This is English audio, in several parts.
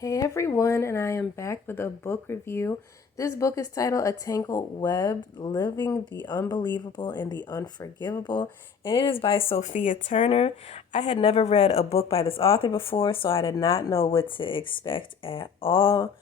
Hey everyone, and I am back with a book review. This book is titled A Tangled Web, Living the Unbelievable and the Unforgivable, and it is by Sophia Turner. I had never read a book by this author before, so I did not know what to expect at all.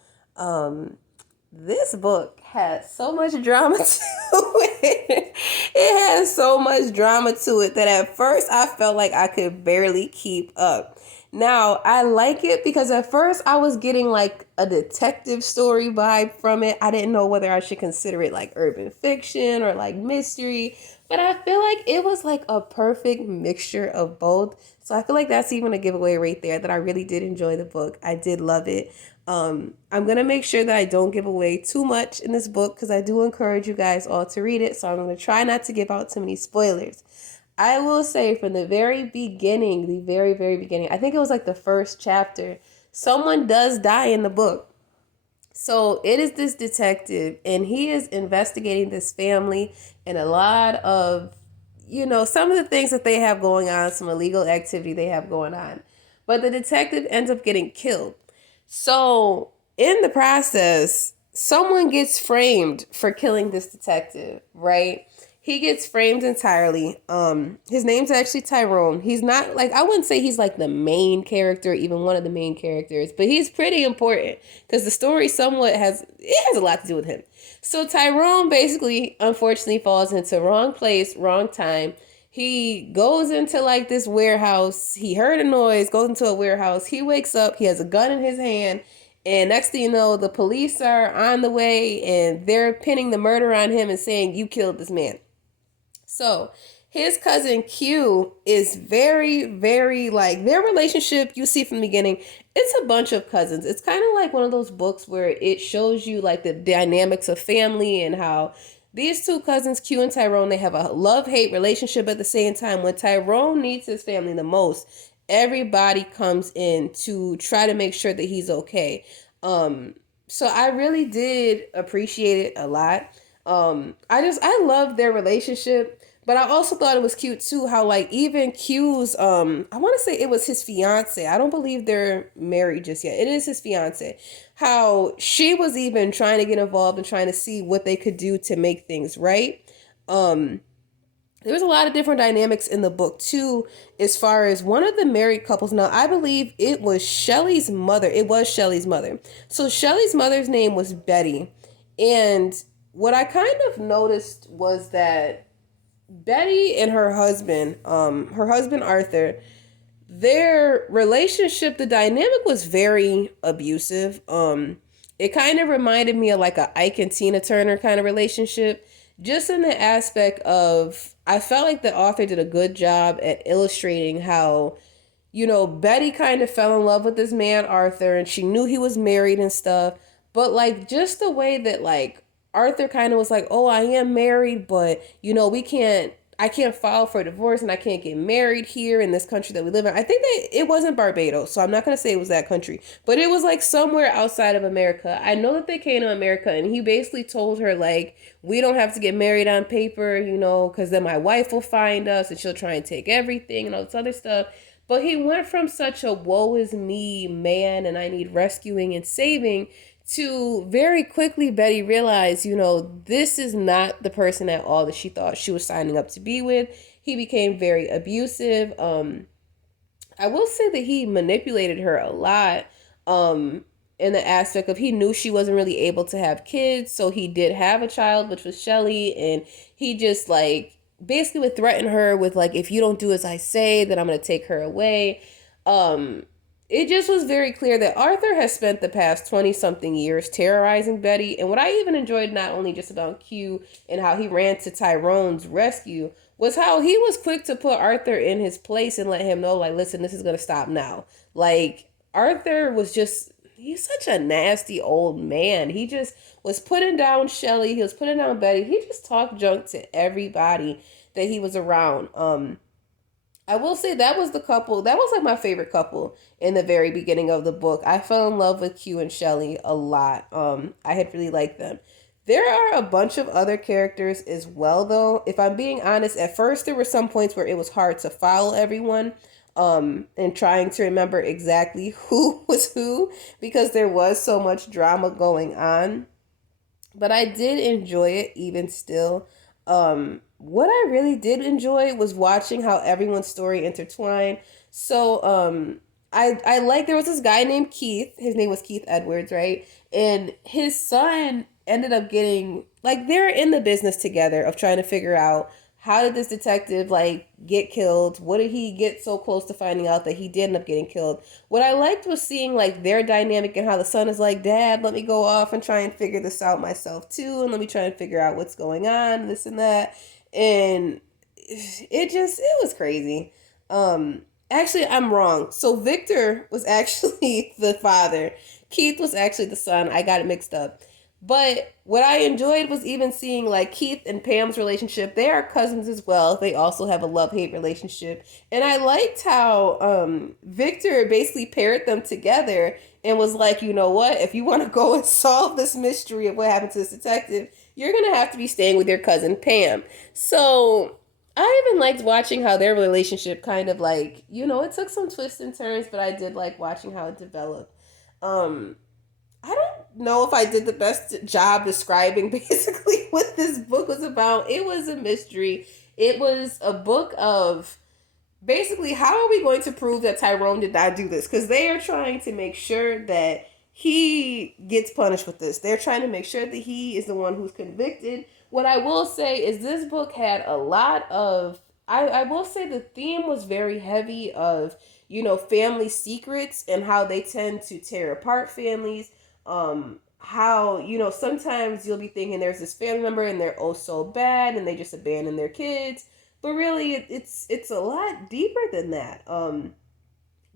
This book has so much drama to it. It has so much drama to it that at first I felt like I could barely keep up. Now, I like it because at first I was getting like a detective story vibe from it. I didn't know whether I should consider it like urban fiction or like mystery, but I feel like it was like a perfect mixture of both. So I feel like that's even a giveaway right there that I really did enjoy the book. I did love it. I'm going to make sure that I don't give away too much in this book because I do encourage you guys all to read it. So I'm going to try not to give out too many spoilers. I will say from the very beginning, the very, very beginning, I think it was like the first chapter, someone does die in the book. So it is this detective, and he is investigating this family and a lot of, some of the things that they have going on, some illegal activity they have going on. But the detective ends up getting killed. So in the process, someone gets framed for killing this detective, right? He gets framed entirely. His name's actually Tyrone. He's not like, I wouldn't say he's like the main character, even one of the main characters, but he's pretty important because the story somewhat has a lot to do with him. So Tyrone basically, unfortunately, falls into wrong place, wrong time. He goes into like this warehouse. He heard a noise, goes into a warehouse. He wakes up. He has a gun in his hand. And next thing you know, the police are on the way and they're pinning the murder on him and saying, "You killed this man." So his cousin Q is very, very like their relationship. You see from the beginning, it's a bunch of cousins. It's kind of like one of those books where it shows you like the dynamics of family and how these two cousins, Q and Tyrone, they have a love-hate relationship at the same time. When Tyrone needs his family the most, everybody comes in to try to make sure that he's okay. So I really did appreciate it a lot. I love their relationship, but I also thought it was cute too how like even Q's I want to say it was his fiance. I don't believe they're married just yet. It is his fiance. How she was even trying to get involved and trying to see what they could do to make things right. Um there was a lot of different dynamics in the book too, as far as one of the married couples. Now, I believe it was Shelley's mother. It was Shelley's mother. So Shelley's mother's name was Betty. And what I kind of noticed was that Betty and her husband Arthur, their relationship, the dynamic was very abusive. It kind of reminded me of like a Ike and Tina Turner kind of relationship, just in the aspect of I felt like the author did a good job at illustrating how, Betty kind of fell in love with this man Arthur, and she knew he was married and stuff, but like just the way that like Arthur kind of was like, "Oh, I am married, but we can't. I can't file for a divorce and I can't get married here in this country that we live in." I think that it wasn't Barbados, so I'm not going to say it was that country, but it was like somewhere outside of America. I know that they came to America and he basically told her, like, we don't have to get married on paper, because then my wife will find us and she'll try and take everything and all this other stuff. But he went from such a woe is me man and I need rescuing and saving to very quickly Betty realized, this is not the person at all that she thought she was signing up to be with. He became very abusive. I will say that he manipulated her a lot. In the aspect of he knew she wasn't really able to have kids, so he did have a child, which was Shelley, and he just like basically would threaten her with like, if you don't do as I say, then I'm gonna take her away. Um, it just was very clear that Arthur has spent the past 20 something years terrorizing Betty. And what I even enjoyed, not only just about Q and how he ran to Tyrone's rescue, was how he was quick to put Arthur in his place and let him know, like, listen, this is going to stop now. Like, Arthur was just, he's such a nasty old man. He just was putting down Shelley. He was putting down Betty. He just talked junk to everybody that he was around. I will say that was the couple, that was like my favorite couple in the very beginning of the book. I fell in love with Q and Shelley a lot. I had really liked them. There are a bunch of other characters as well, though. If I'm being honest, at first there were some points where it was hard to follow everyone. and trying to remember exactly who was who because there was so much drama going on. But I did enjoy it even still. What I really did enjoy was watching how everyone's story intertwined. So I like there was this guy named Keith. His name was Keith Edwards, right? And his son ended up getting like they're in the business together of trying to figure out how did this detective like get killed? What did he get so close to finding out that he did end up getting killed? What I liked was seeing like their dynamic and how the son is like, Dad, let me go off and try and figure this out myself too, and let me try and figure out what's going on, this and that. And it was crazy. Actually I'm wrong. So Victor was actually the father. Keith was actually the son. I got it mixed up. But what I enjoyed was even seeing like Keith and Pam's relationship. They are cousins as well. They also have a love-hate relationship. And I liked how Victor basically paired them together and was like, you know what? If you want to go and solve this mystery of what happened to this detective, you're going to have to be staying with your cousin Pam. So I even liked watching how their relationship kind of like, it took some twists and turns, but I did like watching how it developed. Um, I don't know if I did the best job describing basically what this book was about. It was a mystery. It was a book of basically how are we going to prove that Tyrone did not do this? Because they are trying to make sure that he gets punished with this. They're trying to make sure that he is the one who's convicted. What I will say is this book had a lot of I will say the theme was very heavy of, family secrets and how they tend to tear apart families. How, sometimes you'll be thinking there's this family member and they're oh so bad and they just abandon their kids, but really it's a lot deeper than that.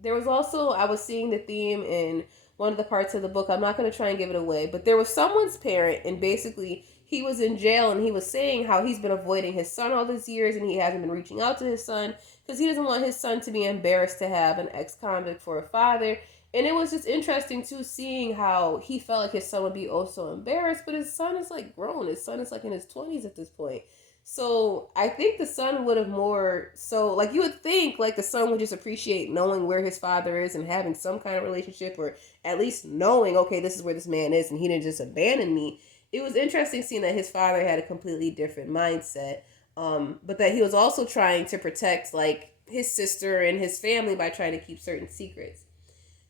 There was also, I was seeing the theme in one of the parts of the book. I'm not going to try and give it away, but there was someone's parent, and basically he was in jail, and he was saying how he's been avoiding his son all these years, and he hasn't been reaching out to his son because he doesn't want his son to be embarrassed to have an ex-convict for a father. And it was just interesting too, seeing how he felt like his son would be oh so embarrassed, but his son is like grown. His son is like in his 20s at this point. So I think the son would have more so like you would think like the son would just appreciate knowing where his father is and having some kind of relationship, or at least knowing, okay, this is where this man is and he didn't just abandon me. It was interesting seeing that his father had a completely different mindset, but that he was also trying to protect like his sister and his family by trying to keep certain secrets.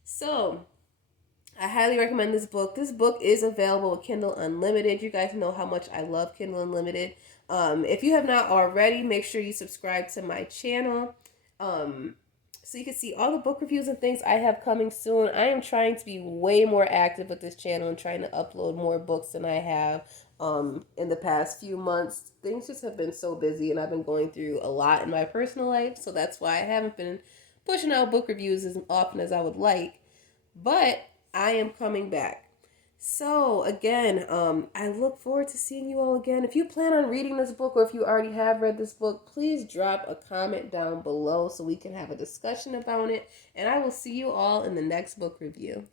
So I highly recommend this book. This book is available with Kindle Unlimited. You guys know how much I love Kindle Unlimited. If you have not already, make sure you subscribe to my channel so you can see all the book reviews and things I have coming soon. I am trying to be way more active with this channel and trying to upload more books than I have in the past few months. Things just have been so busy and I've been going through a lot in my personal life, so that's why I haven't been pushing out book reviews as often as I would like. But I am coming back. So again, I look forward to seeing you all again. If you plan on reading this book or if you already have read this book, please drop a comment down below so we can have a discussion about it. And I will see you all in the next book review.